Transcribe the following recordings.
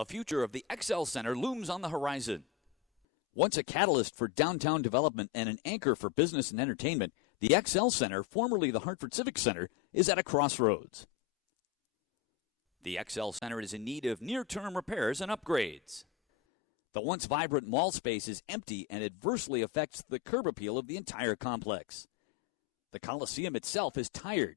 The future of the XL Center looms on the horizon. Once a catalyst for downtown development and an anchor for business and entertainment, the XL Center, formerly the Hartford Civic Center, is at a crossroads. The XL Center is in need of near-term repairs and upgrades. The once vibrant mall space is empty and adversely affects the curb appeal of the entire complex. The Coliseum itself is tired.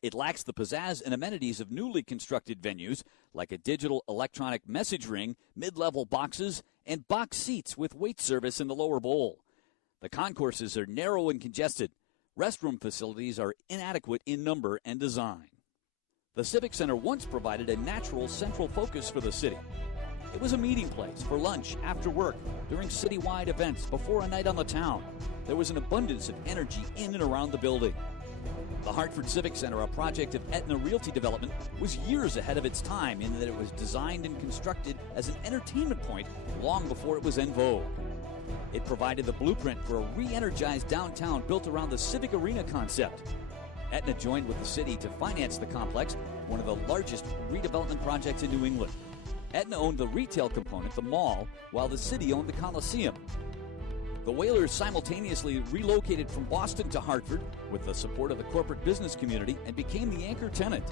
It lacks the pizzazz and amenities of newly constructed venues like a digital electronic message ring, mid-level boxes, and box seats with wait service in the lower bowl. The concourses are narrow and congested. Restroom facilities are inadequate in number and design. The Civic Center once provided a natural central focus for the city. It was a meeting place for lunch, after work, during citywide events, before a night on the town. There was an abundance of energy in and around the building. The Hartford Civic Center, a project of Aetna Realty Development, was years ahead of its time in that it was designed and constructed as an entertainment point long before it was en vogue. It provided the blueprint for a re-energized downtown built around the Civic Arena concept. Aetna joined with the city to finance the complex, one of the largest redevelopment projects in New England. Aetna owned the retail component, the mall, while the city owned the Coliseum. The Whalers simultaneously relocated from Boston to Hartford with the support of the corporate business community and became the anchor tenant.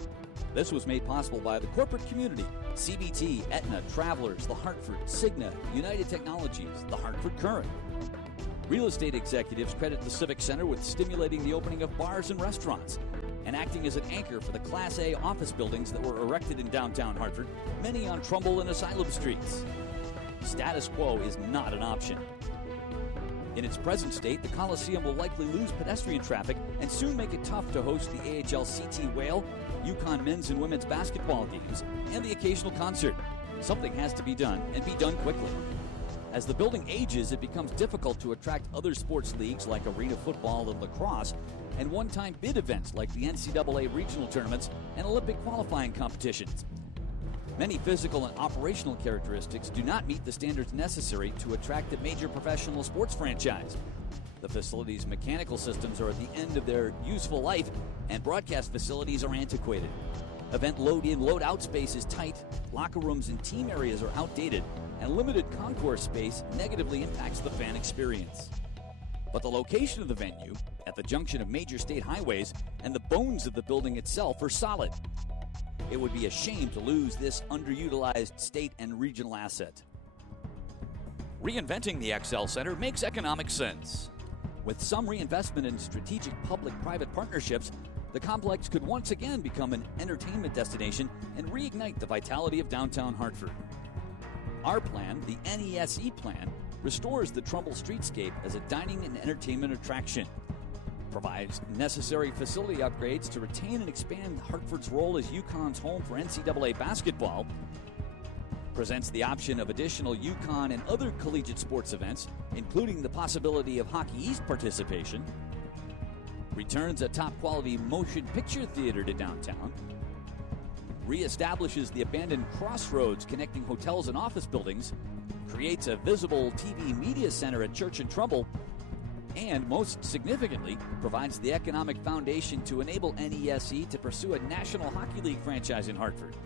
This was made possible by the corporate community, CBT, Aetna, Travelers, the Hartford, Cigna, United Technologies, the Hartford Current. Real estate executives credit the Civic Center with stimulating the opening of bars and restaurants and acting as an anchor for the Class A office buildings that were erected in downtown Hartford, many on Trumbull and Asylum Streets. Status quo is not an option. In its present state, the Coliseum will likely lose pedestrian traffic and soon make it tough to host the AHL-CT Whale, UConn men's and women's basketball games, and the occasional concert. Something has to be done, and be done quickly. As the building ages, it becomes difficult to attract other sports leagues like arena football and lacrosse, and one-time bid events like the NCAA regional tournaments and Olympic qualifying competitions. Many physical and operational characteristics do not meet the standards necessary to attract a major professional sports franchise. The facility's mechanical systems are at the end of their useful life, and broadcast facilities are antiquated. Event load-in, load-out space is tight, locker rooms and team areas are outdated, and limited concourse space negatively impacts the fan experience. But the location of the venue, at the junction of major state highways, and the bones of the building itself are solid. It would be a shame to lose this underutilized state and regional asset. Reinventing the XL Center makes economic sense. With some reinvestment in strategic public-private partnerships, the complex could once again become an entertainment destination and reignite the vitality of downtown Hartford. Our plan, the NESE plan, restores the Trumbull streetscape as a dining and entertainment attraction, provides necessary facility upgrades to retain and expand Hartford's role as UConn's home for NCAA basketball, presents the option of additional UConn and other collegiate sports events, including the possibility of Hockey East participation, returns a top-quality motion picture theater to downtown, reestablishes the abandoned crossroads connecting hotels and office buildings, creates a visible TV media center at Church and Trumbull, and most significantly, provides the economic foundation to enable NESE to pursue a National Hockey League franchise in Hartford.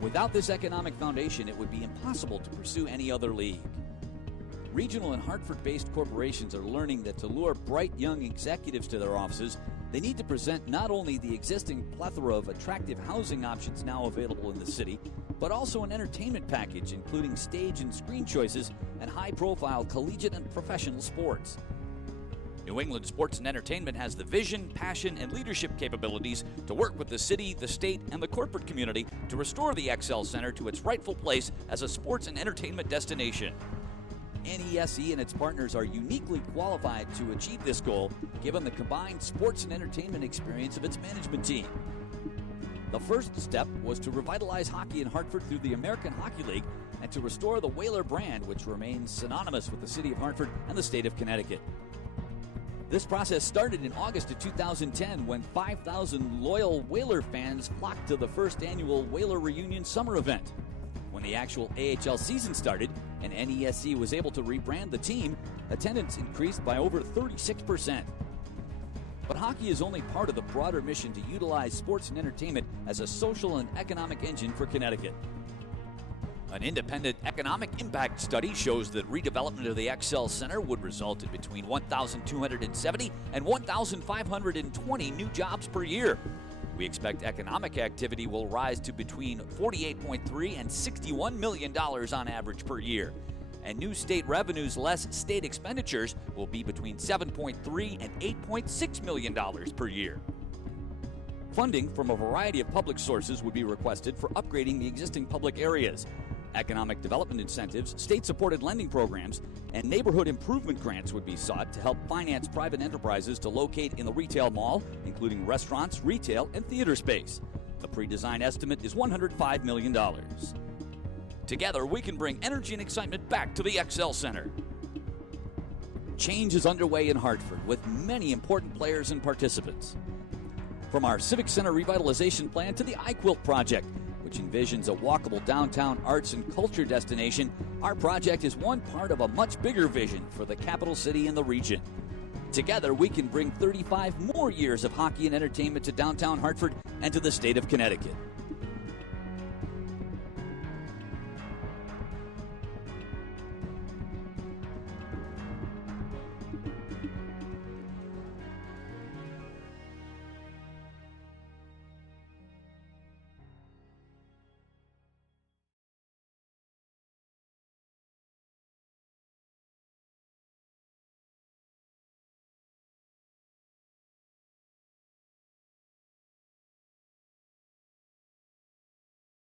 Without this economic foundation, it would be impossible to pursue any other league. Regional and Hartford-based corporations are learning that to lure bright young executives to their offices, they need to present not only the existing plethora of attractive housing options now available in the city, but also an entertainment package including stage and screen choices and high-profile collegiate and professional sports. New England Sports and Entertainment has the vision, passion, and leadership capabilities to work with the city, the state, and the corporate community to restore the XL Center to its rightful place as a sports and entertainment destination. NESE and its partners are uniquely qualified to achieve this goal, given the combined sports and entertainment experience of its management team. The first step was to revitalize hockey in Hartford through the American Hockey League and to restore the Whaler brand, which remains synonymous with the city of Hartford and the state of Connecticut. This process started in August of 2010 when 5,000 loyal Whaler fans flocked to the first annual Whaler Reunion Summer event. When the actual AHL season started and NESE was able to rebrand the team, attendance increased by over 36%. But hockey is only part of the broader mission to utilize sports and entertainment as a social and economic engine for Connecticut. An independent economic impact study shows that redevelopment of the XL Center would result in between 1,270 and 1,520 new jobs per year. We expect economic activity will rise to between $48.3 and $61 million on average per year. And new state revenues less state expenditures will be between $7.3 and $8.6 million per year. Funding from a variety of public sources would be requested for upgrading the existing public areas. Economic development incentives, state-supported lending programs, and neighborhood improvement grants would be sought to help finance private enterprises to locate in the retail mall, including restaurants, retail, and theater space. The pre-design estimate is $105 million. Together, we can bring energy and excitement back to the XL Center. Change is underway in Hartford with many important players and participants. From our Civic Center revitalization plan to the iQuilt project, which envisions a walkable downtown arts and culture destination, our project is one part of a much bigger vision for the capital city and the region. Together, we can bring 35 more years of hockey and entertainment to downtown Hartford and to the state of Connecticut.